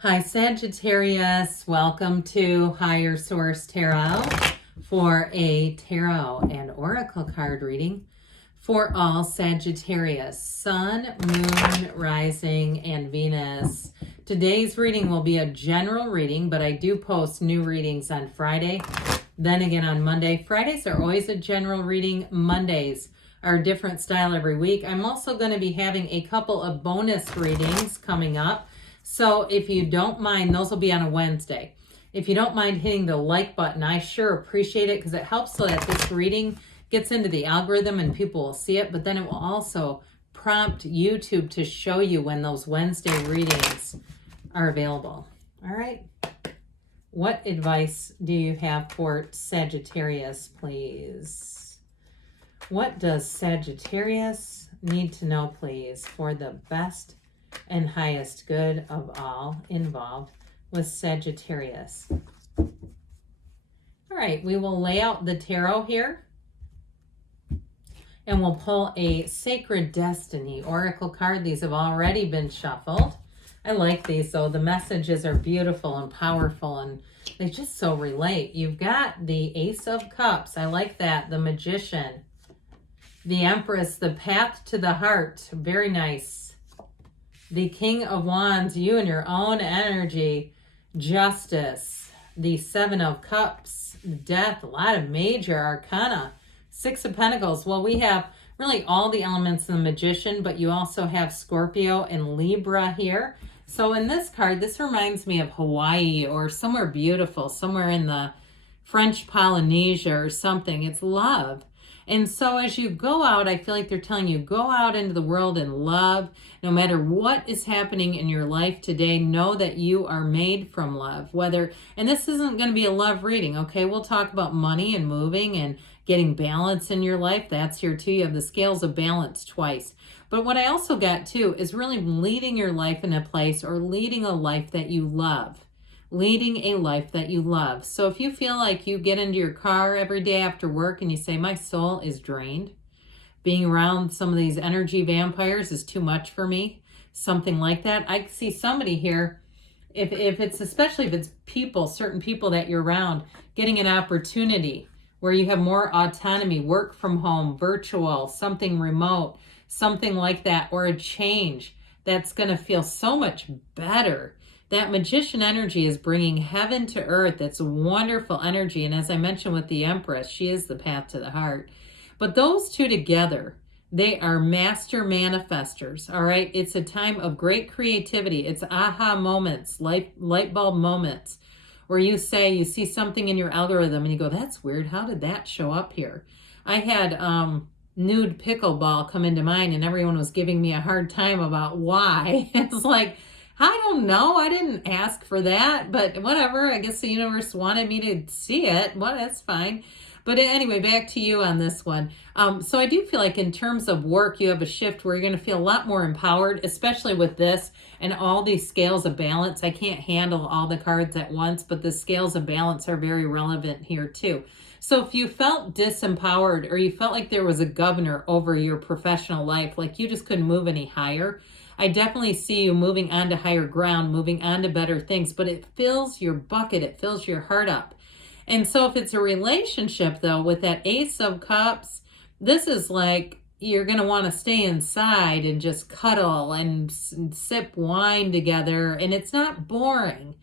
Hi Sagittarius, welcome to Higher Source Tarot for a tarot and oracle card reading for all Sagittarius, Sun, Moon, Rising, and Venus. Today's reading will be a general reading, but I do post new readings on Friday, then again on Monday. Fridays are always a general reading. Mondays are a different style every week. I'm also going to be having a couple of bonus readings coming up. So if you don't mind, those will be on a Wednesday. If you don't mind hitting the like button, I sure appreciate it because it helps so that this reading gets into the algorithm and people will see it. But then it will also prompt YouTube to show you when those Wednesday readings are available. All right. What advice do you have for Sagittarius, please? What does Sagittarius need to know, please, for the best and highest good of all involved with Sagittarius? All right, we will lay out the tarot here and we'll pull a Sacred Destiny Oracle card. These have already been shuffled. I like these though. The messages are beautiful and powerful and they just so relate. You've got the Ace of Cups. I like that. The Magician. The Empress, the Path to the Heart. Very nice. The King of Wands, you and your own energy. Justice, the Seven of Cups, Death, a lot of major arcana. Six of Pentacles. Well, we have really all the elements in the Magician, but you also have Scorpio and Libra here. So in this card, this reminds me of Hawaii or somewhere beautiful, somewhere in the French Polynesia or something. It's love. And so as you go out, I feel like they're telling you, go out into the world and love. No matter what is happening in your life today, know that you are made from love. And this isn't going to be a love reading, okay? We'll talk about money and moving and getting balance in your life. That's here too. You have the scales of balance twice. But what I also got too is really leading your life in a place or leading a life that you love. Leading a life that you love. So if you feel like you get into your car every day after work and you say, my soul is drained, being around some of these energy vampires is too much for me, something like that. I see somebody here, if it's, especially if it's people, certain people that you're around, getting an opportunity where you have more autonomy, work from home, virtual, something remote, something like that, or a change that's going to feel so much better. That Magician energy is bringing heaven to earth. It's wonderful energy. And as I mentioned with the Empress, she is the path to the heart. But those two together, they are master manifestors, all right? It's a time of great creativity. It's aha moments, light bulb moments, where you say, you see something in your algorithm and you go, that's weird. How did that show up here? I had nude pickleball come into mind and everyone was giving me a hard time about why. It's like, I don't know. I didn't ask for that, but whatever. I guess the universe wanted me to see it. Well, that's fine. But anyway, back to you on this one. So I do feel like in terms of work, you have a shift where you're going to feel a lot more empowered, especially with this and all these scales of balance. I can't handle all the cards at once, but the scales of balance are very relevant here too. So if you felt disempowered or you felt like there was a governor over your professional life, like you just couldn't move any higher, I definitely see you moving on to higher ground, moving on to better things, but it fills your bucket, it fills your heart up. And so if it's a relationship though, with that Ace of Cups, this is like you're going to want to stay inside and just cuddle and sip wine together, and it's not boring.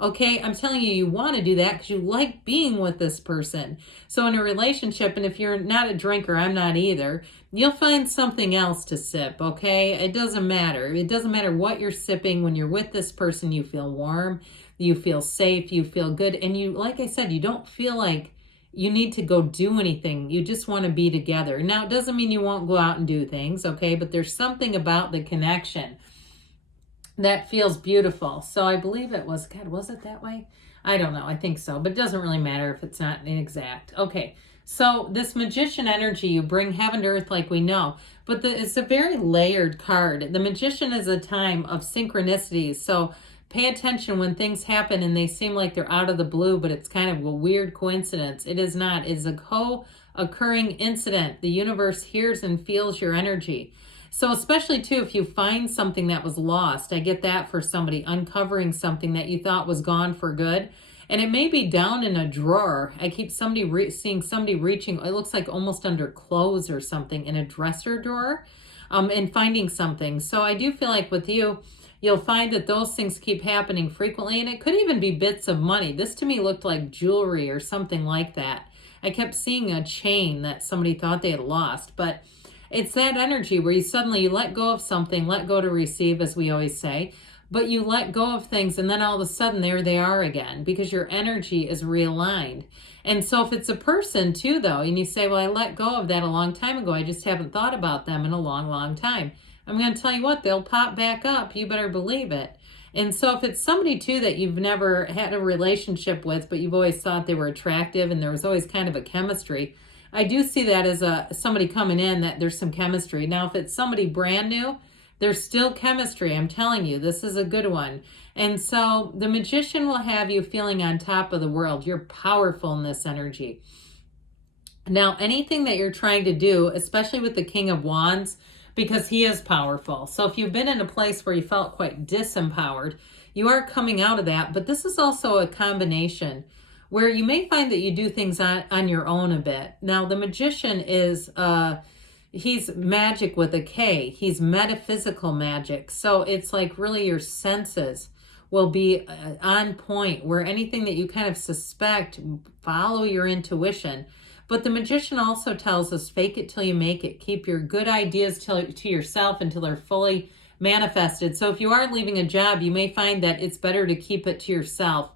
Okay, I'm telling you, you want to do that because you like being with this person. So in a relationship, and if you're not a drinker, I'm not either, you'll find something else to sip, okay? It doesn't matter. It doesn't matter what you're sipping. When you're with this person, you feel warm, you feel safe, you feel good. And you, like I said, you don't feel like you need to go do anything. You just want to be together. Now, it doesn't mean you won't go out and do things, okay? But there's something about the connection that feels beautiful. So I believe it was, God, was it that way? I don't know. I think so, but it doesn't really matter if it's not exact. Okay. So this Magician energy, you bring heaven to earth like we know, but it's a very layered card. The Magician is a time of synchronicities. So pay attention when things happen and they seem like they're out of the blue, but it's kind of a weird coincidence. It is not. It's a co-occurring incident. The universe hears and feels your energy. So especially too, if you find something that was lost, I get that for somebody, uncovering something that you thought was gone for good. And it may be down in a drawer. I keep seeing somebody reaching, it looks like almost under clothes or something, in a dresser drawer, and finding something. So I do feel like with you, you'll find that those things keep happening frequently, and it could even be bits of money. This to me looked like jewelry or something like that. I kept seeing a chain that somebody thought they had lost, but it's that energy where you let go of something, let go to receive, as we always say, but you let go of things, and then all of a sudden there they are again, because your energy is realigned. And so if it's a person too, though, and you say, well, I let go of that a long time ago, I just haven't thought about them in a long, long time. I'm going to tell you what, they'll pop back up. You better believe it. And so if it's somebody too that you've never had a relationship with, but you've always thought they were attractive and there was always kind of a chemistry, I do see that as somebody coming in, that there's some chemistry. Now, if it's somebody brand new, there's still chemistry. I'm telling you, this is a good one. And so the Magician will have you feeling on top of the world. You're powerful in this energy. Now, anything that you're trying to do, especially with the King of Wands, because he is powerful. So if you've been in a place where you felt quite disempowered, you are coming out of that. But this is also a combination where you may find that you do things on your own a bit. Now, the Magician is, he's magic with a K. He's metaphysical magic. So it's like really your senses will be on point, where anything that you kind of suspect, follow your intuition. But the Magician also tells us, fake it till you make it. Keep your good ideas to yourself until they're fully manifested. So if you are leaving a job, you may find that it's better to keep it to yourself.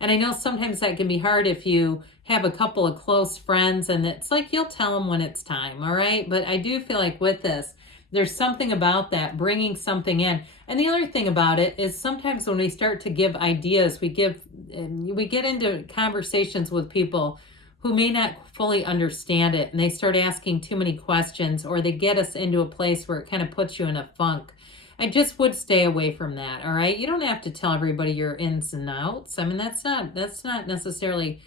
And I know sometimes that can be hard if you have a couple of close friends, and it's like you'll tell them when it's time, all right? But I do feel like with this, there's something about that, bringing something in. And the other thing about it is sometimes when we start to give ideas, we get into conversations with people who may not fully understand it, and they start asking too many questions, or they get us into a place where it kind of puts you in a funk. I just would stay away from that, all right? You don't have to tell everybody your ins and outs. I mean, that's not necessarily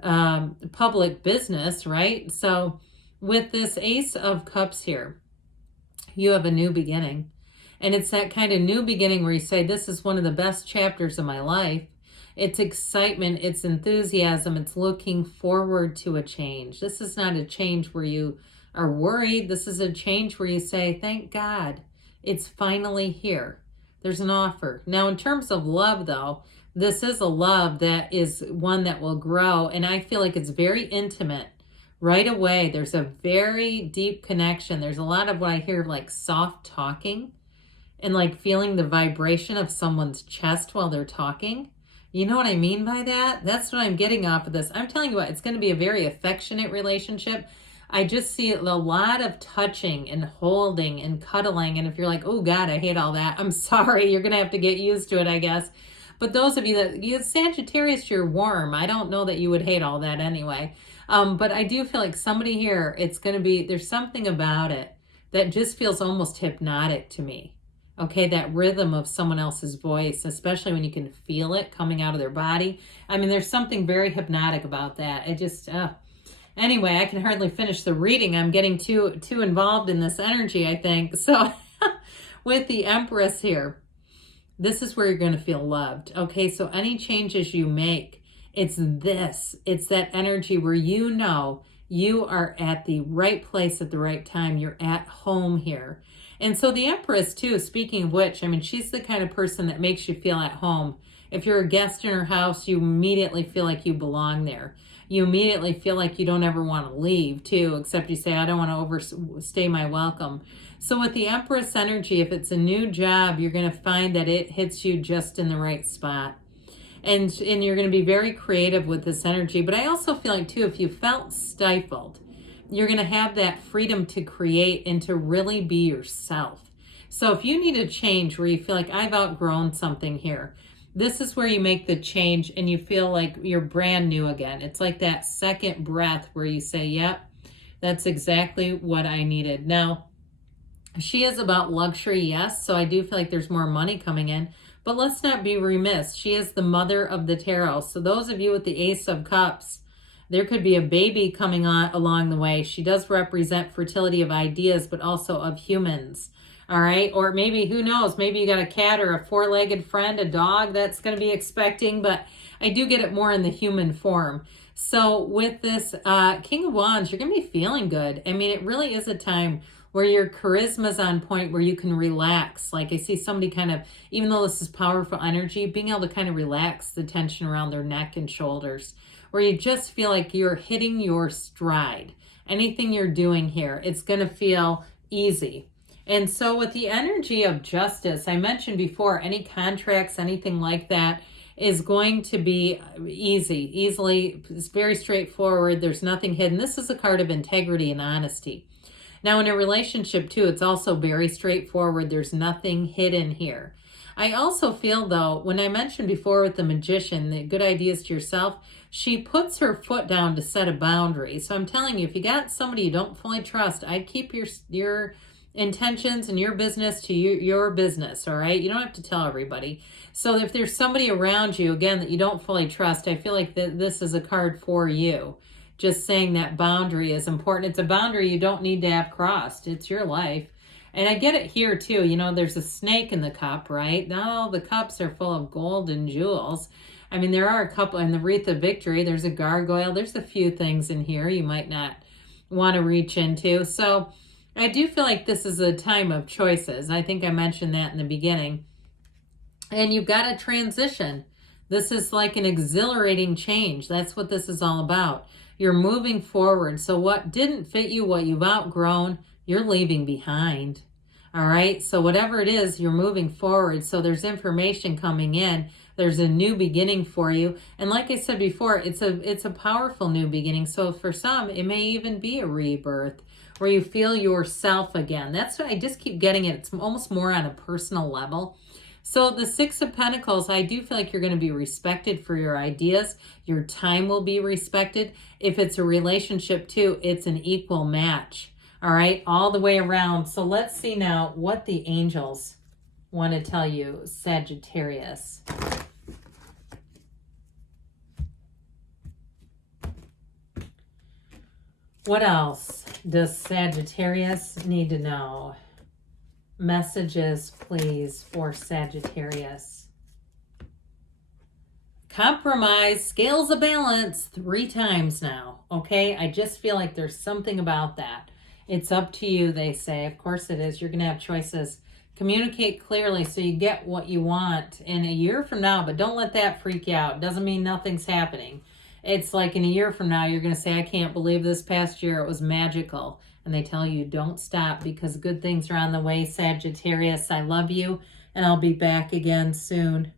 public business, right? So with this Ace of Cups here, you have a new beginning. And it's that kind of new beginning where you say, this is one of the best chapters of my life. It's excitement, it's enthusiasm, it's looking forward to a change. This is not a change where you are worried. This is a change where you say, thank God, it's finally here. There's an offer. Now, in terms of love, though, this is a love that is one that will grow. And I feel like it's very intimate right away. There's a very deep connection. There's a lot of what I hear like soft talking and like feeling the vibration of someone's chest while they're talking. You know what I mean by that? That's what I'm getting off of this. I'm telling you what, it's going to be a very affectionate relationship. I just see a lot of touching and holding and cuddling. And if you're like, oh God, I hate all that, I'm sorry. You're going to have to get used to it, I guess. But those of you Sagittarius, you're warm. I don't know that you would hate all that anyway. But I do feel like somebody here, it's going to be, there's something about it that just feels almost hypnotic to me. Okay, that rhythm of someone else's voice, especially when you can feel it coming out of their body. I mean, there's something very hypnotic about that. It just, anyway, I can hardly finish the reading. I'm getting too involved in this energy, I think. So with the Empress here, this is where you're going to feel loved. Okay, so any changes you make, it's that energy where you know you are at the right place at the right time. You're at home here. And so the Empress too, speaking of which, I mean, she's the kind of person that makes you feel at home. If you're a guest in her house, you immediately feel like you belong there. You immediately feel like you don't ever want to leave too, except you say, I don't want to overstay my welcome. So with the Empress energy, if it's a new job, you're going to find that it hits you just in the right spot. And you're going to be very creative with this energy. But I also feel like too, if you felt stifled, you're going to have that freedom to create and to really be yourself. So if you need a change where you feel like I've outgrown something here, this is where you make the change and you feel like you're brand new again. It's like that second breath where you say, yep, that's exactly what I needed. Now, she is about luxury, yes. So I do feel like there's more money coming in. But let's not be remiss. She is the mother of the tarot. So those of you with the Ace of Cups, there could be a baby coming on along the way. She does represent fertility of ideas, but also of humans. All right. Or maybe, who knows, maybe you got a cat or a four-legged friend, a dog that's going to be expecting, but I do get it more in the human form. So with this King of Wands, you're going to be feeling good. I mean, it really is a time where your charisma's on point, where you can relax. Like I see somebody kind of, even though this is powerful energy, being able to kind of relax the tension around their neck and shoulders, where you just feel like you're hitting your stride. Anything you're doing here, it's going to feel easy. And so with the energy of justice, I mentioned before, any contracts, anything like that is going to be easily, it's very straightforward. There's nothing hidden. This is a card of integrity and honesty. Now in a relationship too, it's also very straightforward. There's nothing hidden here. I also feel though, when I mentioned before with the Magician, the good ideas to yourself, she puts her foot down to set a boundary. So I'm telling you, if you got somebody you don't fully trust, I'd keep your intentions and your business to your business, all right? You don't have to tell everybody. So if there's somebody around you, again, that you don't fully trust, I feel like this is a card for you. Just saying that boundary is important. It's a boundary you don't need to have crossed. It's your life. And I get it here too. You know, there's a snake in the cup, right? Not all the cups are full of gold and jewels. I mean, there are a couple, in the Wreath of Victory, there's a gargoyle. There's a few things in here you might not want to reach into. So I do feel like this is a time of choices. I think I mentioned that in the beginning. And you've got a transition. This is like an exhilarating change. That's what this is all about. You're moving forward. So what didn't fit you, what you've outgrown, you're leaving behind. All right. So whatever it is, you're moving forward. So there's information coming in. There's a new beginning for you. And like I said before, it's a powerful new beginning. So for some, it may even be a rebirth where you feel yourself again. That's what I just keep getting it. It's almost more on a personal level. So the Six of Pentacles, I do feel like you're going to be respected for your ideas. Your time will be respected. If it's a relationship too, it's an equal match. All right, all the way around. So let's see now what the angels want to tell you, Sagittarius. What else does Sagittarius need to know? Messages, please, for Sagittarius. Compromise, scales of balance 3 times now, okay? I just feel like there's something about that. It's up to you, they say. Of course it is. You're going to have choices. Communicate clearly so you get what you want in a year from now, but don't let that freak you out. Doesn't mean nothing's happening. It's like in a year from now, you're going to say, I can't believe this past year, it was magical. And they tell you, don't stop because good things are on the way, Sagittarius. I love you, and I'll be back again soon.